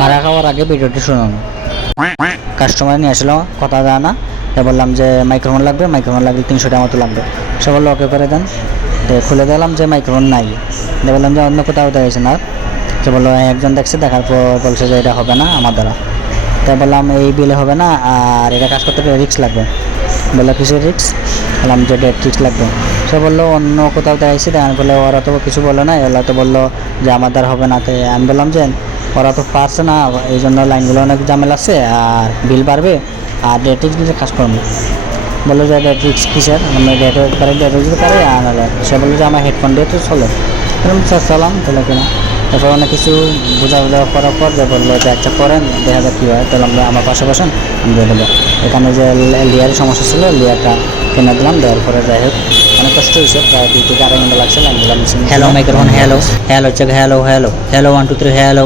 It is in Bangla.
মারা খাওয়ার আগে ভিডিওটি শুনুন। কাস্টমার নিয়ে আসলো, কথা দেয় না। বললাম যে মাইক্রোফোন লাগবে 300 টাকা মতো লাগবে। সে বললো ওকে করে দেন। খুলে দিলাম যে মাইক্রোফোন নাই। বললাম যে অন্য কোথাও দেখেছে না। সে বললো একজন দেখছে, দেখার পর বলছে যে এটা হবে না আমার দ্বারা। তাই বললাম এই বিলে হবে না, আর এটা কাজ করতে রিস্ক লাগবে। বললো কিসের রিস্ক? বললাম যে ডেট রিস্ক লাগবে। সে বললো অন্য কোথাও দেখাইছি, দেখানোর বললে ওরা তো কিছু বললো না, ওরা তো বললো যে আমার দ্বারা হবে না। তাই আমি বললাম যে ওরা তো পারছে না, এই জন্য লাইনগুলো অনেক ঝামেলা আছে, আর বিল বাড়বে, আর ডেট রিস্ক দিতে কাজ করবো। বললো যে ডেট রিস্ক কিসের? আমি ডেট যদি পারে আনালে। সে বললো যে আমার হেডফোন দিয়ে তো চলে। চালাম বলে কিনা। তারপর অনেক কিছু বোঝাবুঝা করার পর যে বললো যে আচ্ছা করেন, দেখা যাক কী হয়। তাহলে আমরা আমার পাশে বসেন, আমি দিয়ে দেবো। এখানে যে লেয়ারের সমস্যা ছিল, লেয়ারটা কিনে দিলাম। দেওয়ার পরে যাই হোক অনেক কষ্ট হয়েছে, প্রায় 2 থেকে 2.5 ঘন্টা লাগছে লাইনগুলো missing. Hello microphone, hello hello check, hello 1 2 3 hello